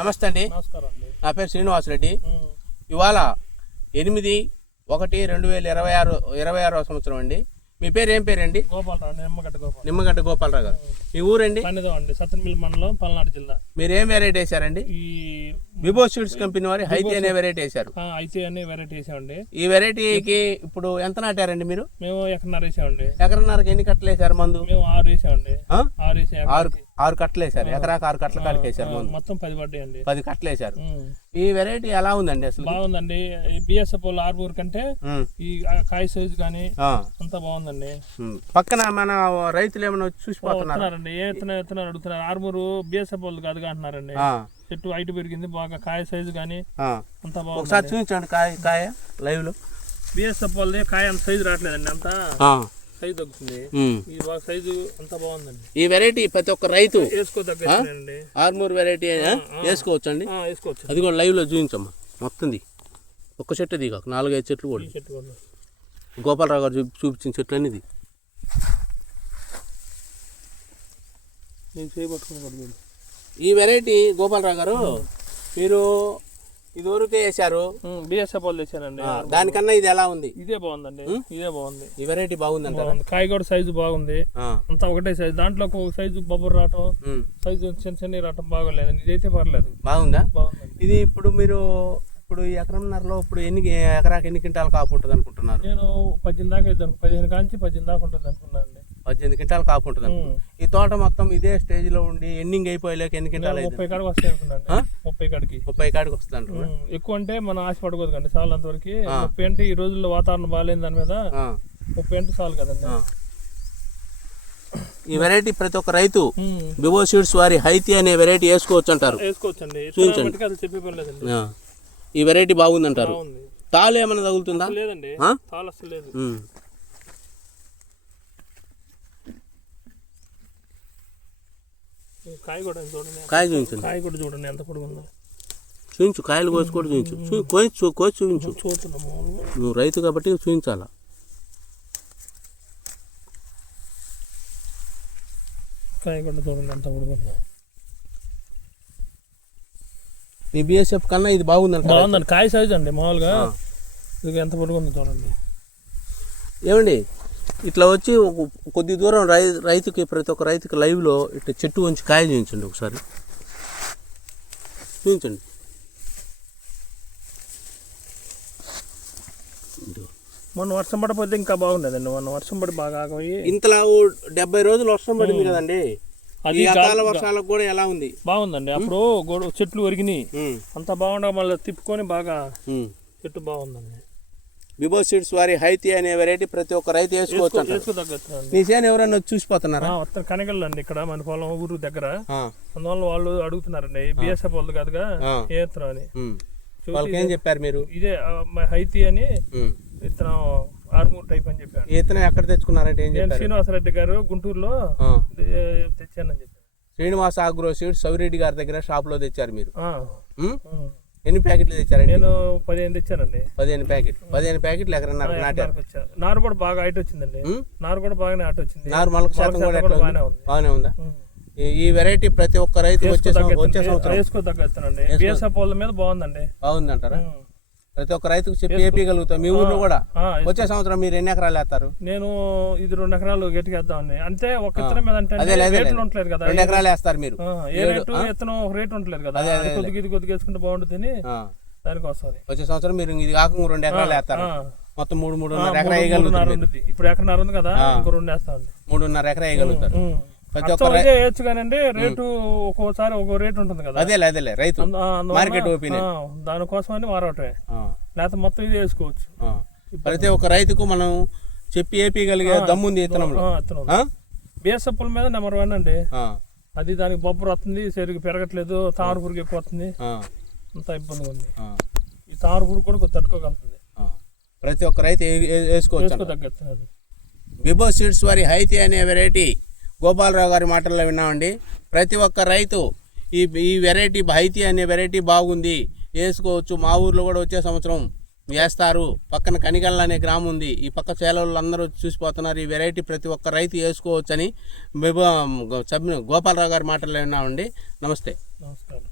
నమస్తే అండి. నా పేరు శ్రీనివాసరెడ్డి. ఇవాళ 8/1/2026 సంవత్సరం అండి. మీ పేరు ఏం పేరండి? నిమ్మగడ్డ గోపాలరావు గారు. మీ ఊరండి? సత్తెనపల్లి మండలం, పల్నాడు జిల్లా. మీరు ఏం వెరైటీ వేసారండి? విబో సీడ్స్ కంపెనీ వారి హైతి అనే వెరైటీ వేసారు. హైతి అనే వెరైటీ వేసామండి. ఈ వెరైటీకి ఇప్పుడు ఎంత నాటారండి మీరు? మేము ఎకరన్నర వేసామండి. ఎకరన్నరకి ఎన్ని కట్టలు వేసారు మందు? మేము 6 వేసామండి. 6 కట్టలు వేసారు. ఎకరాకు 6 కట్టలు కాడికి వేసారు మందు. మొత్తం 10 పడ్డాయండి. 10 కట్టలు వేసారు. ఈ వెరైటీ ఎలా ఉందండి అసలు? బాగుందండి. బిఎస్ఎఫ్ ఆర్బూర్ కంటే ఈ కాయ సైజు కానీ అంతా బాగుందండి. పక్కన మన రైతులు ఏమైనా చూసిపోతున్నారండి? ఏ ఎత్తున అడుగుతున్నారు. ఆర్బూర్ బిఎస్ఎఫ్ కాదుగా అంటున్నారండి. చెట్టు హైట్ పెరిగింది బాగా, కాయ సైజు కానీ అంతా బాగుంది. ఒకసారి చూపించండి కాయ లైవ్ లో. బిఎస్ఎఫ్ కాయ అంత సైజు రావట్లేదండి, అంతా సైజు తగ్గుతుంది. ఇది బాగా సైజు అంతా బాగుందండి. ఈ వెరైటీ ప్రతి ఒక్క రైతు వేసుకోదగ్గండి. ఆర్మూర్ వెరైటీ వేసుకోవచ్చు అండి. వేసుకోవచ్చు. అది కూడా లైవ్ లో చూపించమ్మా. మొత్తం ఒక్క చెట్టు దిగా 4-5 చెట్లు కూడా గోపాలరావు గారు చూపించిన చెట్లు అనేది నేను చేయబట్టుకున్నాను. ఈ వెరైటీ గోపాలరావు గారు మీరు ఇదివరకు వేసారు, బిఎస్ఎఫ్ వేసానండి. దానికన్నా ఇది ఎలా ఉంది? ఇదే బాగుందండి. ఇదే బాగుంది. ఈ వెరైటీ బాగుంది అంటారా? కాయ కూడా సైజు బాగుంది, అంతా ఒకటే సైజు. దాంట్లో ఒక సైజు బొబ్బరు రావటం, సైజు చిన్న రావటం బాగోలేదండి. ఇదైతే పర్లేదు. బాగుందా? బాగుంది. ఇది ఇప్పుడు మీరు ఇప్పుడు ఎకరంన్నరలో ఇప్పుడు ఎకరాకి ఎన్ని క్వింటాలు కాపు ఉంటుంది అనుకుంటున్నారు? నేను 18 దాకా 15 కాంచి 18 దాకా ఉంటుంది అనుకున్నాను. 18 క్వింటాలు కాపు ఉంటుంది. ఈ తోట మొత్తం ఇదే స్టేజ్ లో ఉండి ఎండింగ్ అయిపోయలేక ఎన్ని క్వింటాలు? 30 కాడికి వస్తాయి అనుకున్నాను. 30 కాడికి వస్తుంది అంటారు. ఎక్కువ అంటే మనం ఆశపడకూడదు కండి, చాలు అంతవరకు. 30 అంటే ఈ రోజుల్లో వాతావరణం బాగాలేని దాని మీద 30 అంటే చాలు కదండి. ఈ వెరైటీ ప్రతి ఒక్క రైతు వివో సీడ్స్ వారి హైతి అనే వెరైటీ వేసుకోవచ్చు అంటారు. వేసుకోవచ్చండి. చూపించండి. ఈ వెరైటీ బాగుంది అంటారు. తాలు ఏమైనా తగులుతుందా? లేదండి, తాలు అసలు లేదు. కాయ కూడా చూడండి. కాయ చూపించండి. కాయ కూడా చూడండి ఎంత పొడుగుందో. చూపించు, కాయలు కోసి కూడా చూపించు. కోసి చూపించు. చూస్తున్నాము. నువ్వు రైతు కాబట్టి చూపించాలా. కాయ కూడా చూడండి ఎంత పొడుగుందో. మీ బిఎస్ఎఫ్ కన్నా ఇది బాగుందండి. బాగుందండి. కాయ సైజు అండి మామూలుగా. ఇది ఎంత పొడుగుందో చూడండి. ఏమండి ఇట్లా వచ్చి కొద్ది దూరం రైతుకి ప్రతి ఒక్క రైతుకి లైవ్లో ఇట్లా చెట్టు వంచి కాయ చూపించండి. ఒకసారి చూపించండి. మొన్న వర్షం పడకపోతే ఇంకా బాగుండేదండి. మొన్న వర్షం పడి బాగా ఆగిపోయి ఇంతలా 70 రోజులు వర్షం పడింది కదండి. అది అకాల వర్షాలకు కూడా ఎలా ఉంది? బాగుందండి. అప్పుడు చెట్లు ఒరిగినాయి, అంతా బాగుండగా మళ్ళీ తిప్పుకొని బాగా చెట్టు బాగుందండి. విబో సీడ్స్ వారి హైతి అనే వెరైటీ ప్రతి ఒక్క రైతు వేసుకోవచ్చు. నీ సేను ఎవరైనా చూసిపోతున్నారా? కనగళ్ళు అండి ఇక్కడ మన పొలం ఊరు దగ్గర. అందువల్ల వాళ్ళు అడుగుతున్నారండి బిఎస్ఎఫ్ వాళ్ళు కాదుగా ఏ విత్తనం అని. వాళ్ళకి ఏం చెప్పారు మీరు? ఇదే హైతి అని విత్తనం, ఆర్మూర్ టైప్ అని చెప్పారు. ఈ విత్తనం ఎక్కడ తెచ్చుకున్నారంటే ఏం చెప్పారు? శ్రీనివాసరెడ్డి గారు గుంటూరులో తెచ్చానని చెప్పారు. శ్రీనివాస ఆగ్రో సీడ్స్ సవిరెడ్డి గారి దగ్గర షాప్ లో తెచ్చారు మీరు. ఎన్ని ప్యాకెట్లు తెచ్చారండి? నేను 15 తెచ్చానండి. 15 ప్యాకెట్లు ఎకరన్నర నాటారు. నారు కూడా బాగా హైట్ వచ్చిందండి. నారు కూడా బాగానే హైట్ వచ్చింది. నారు మొలక శాతం కూడా బాగానే ఉందా? ఈ వెరైటీ ప్రతి ఒక్క రైతు వచ్చే సంవత్సరం వేసుకోదగ్గండి. బిఎస్ఎఫ్ వాళ్ళ మీద బాగుందండి. బాగుందంటారా? ప్రతి ఒక్క రైతుకు చెప్పి వేయగలుగుతాం. మీ ఊర్లో కూడా వచ్చే సంవత్సరం మీరు ఎన్ని ఎకరాలు వేస్తారు? నేను ఇది 2 ఎకరాలు గట్టికేద్దామండి. అంటే ఒక ఇత్తనం మీద అంటే రేట్లు ఉండలేదు కదా. 2 ఎకరాలు వేస్తారు మీరు. ఏ రేటు ఇత్తనం ఒక రేటు ఉండలేదు కదా. కొద్దిగా వేసుకుంటే బాగుంటుంది దానికోసం. వచ్చే సంవత్సరం మీరు ఇది కాకుండా 2 ఎకరాలు వేస్తారు. మొత్తం 3.5 ఎకరా వేయగలుగుతారు. ఇప్పుడు ఎకరన్నర ఉంది కదా, ఇంకో 2 వేస్తామండి. 3.5 ఎకరా వేయగలుగుతారు. వేయచ్చు కానండి. రేటు ఒక్కోసారి ఒక్కో రేటు ఉంటుంది కదా. అదే రైతు మార్కెట్ ఒపీనియన్ దానికోసం అని మారవటమే. లేకపోతే మొత్తం ఇది వేసుకోవచ్చు. ప్రతి ఒక్క రైతుకు మనం చెప్పి ఏపీగలిగే దమ్ముంది ఇత్తనంలో. బిఎస్ఎఫ్ మీద నెంబర్ 1 అండి. అది దానికి బొబ్బరు వస్తుంది, సరిగ్గా పెరగట్లేదు, తామర పురుగు ఎక్కువ వస్తుంది, అంత ఇబ్బందిగా ఉంది. ఈ తామర పురుగు కూడా తట్టుకోగలుగుతుంది. ప్రతి ఒక్క రైతు వేసుకోదగ్గ విబో సీడ్స్ వారి హైతి అనే వెరైటీ గోపాలరావు గారి మాటల్లో విన్నామండి. ప్రతి ఒక్క రైతు ఈ వెరైటీ హైతి అనే వెరైటీ బాగుంది, వేసుకోవచ్చు. మా ఊర్లో కూడా వచ్చే సంవత్సరం వేస్తారు. పక్కన కనిగళ్ళ అనే గ్రామం ఉంది, ఈ పక్క చేలలు అందరూ చూసిపోతున్నారు. ఈ వెరైటీ ప్రతి ఒక్క రైతు వేసుకోవచ్చు అని గోపాలరావు గారి మాటల్లో విన్నామండి. నమస్తే. నమస్కారం.